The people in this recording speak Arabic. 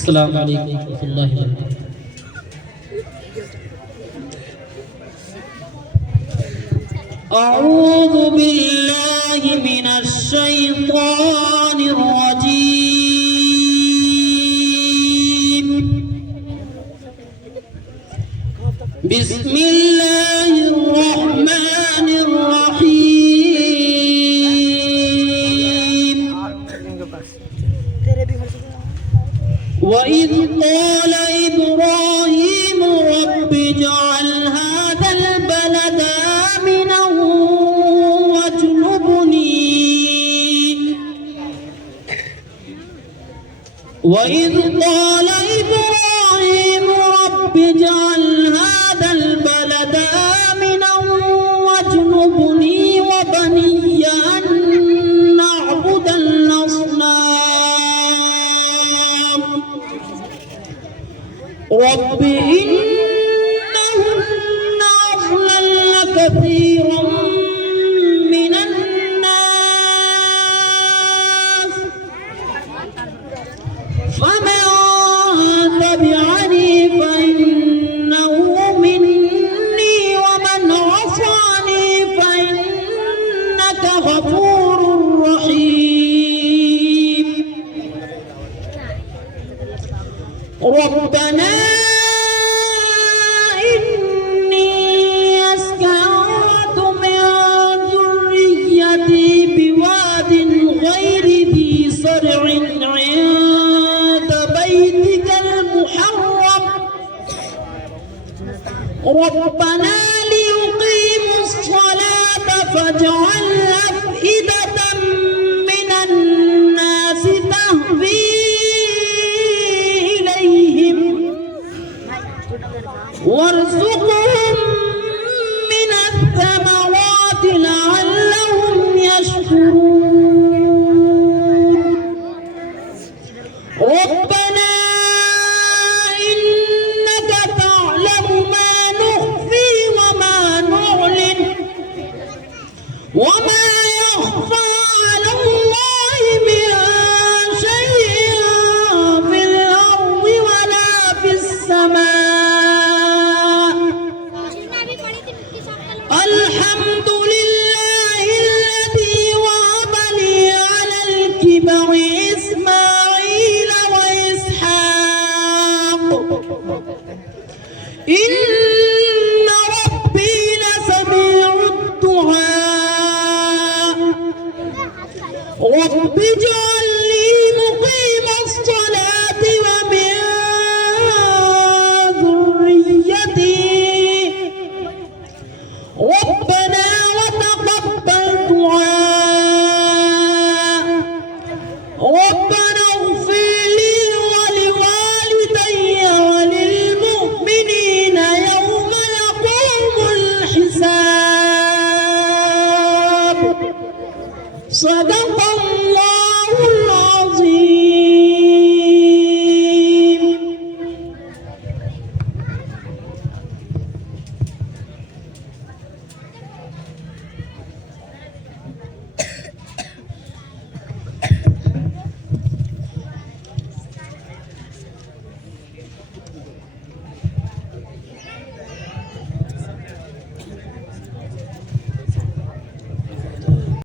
السلام عليكم ورحمة الله وبركاته. أعوذ بالله من الشيطان الرجيم. بسم الله الرحمن الرحيم. وإذ قال إبراهيم رب اجعل هذا البلد آمنا وإذ قال إبراهيم رب اجعل هذا البلد آمنا واجنبني وبني أن نعبد الأصنام رب إنهن أضللن كثيرا من الناس فمن تبعني فإنه مني ومن عصاني فإنك غفور رحيم ربنا إني أسكنت من ذريتي بواد غير ذي زرع عند بيتك المحرم ربنا ليقيموا الصلاة فاجعل أفئدة من الناس تهوي إليهم وارزقهم من الثمرات لعلهم يشكرون ربنا إنك تعلم ما نخفي وما نعلن وما يخفى على الله من شيء في الأرض ولا في السماء الحمد لله الذي وهب لي على الكبر إسماعيل وإسحاق إن ربي لسميع الدعاء رب اجعلني مقيم الصلاة ومن ذريتي ربنا وتقبل دعاء ربنا اغفر لي ولوالدي وللمؤمنين يوم يقوم الحساب صدق الله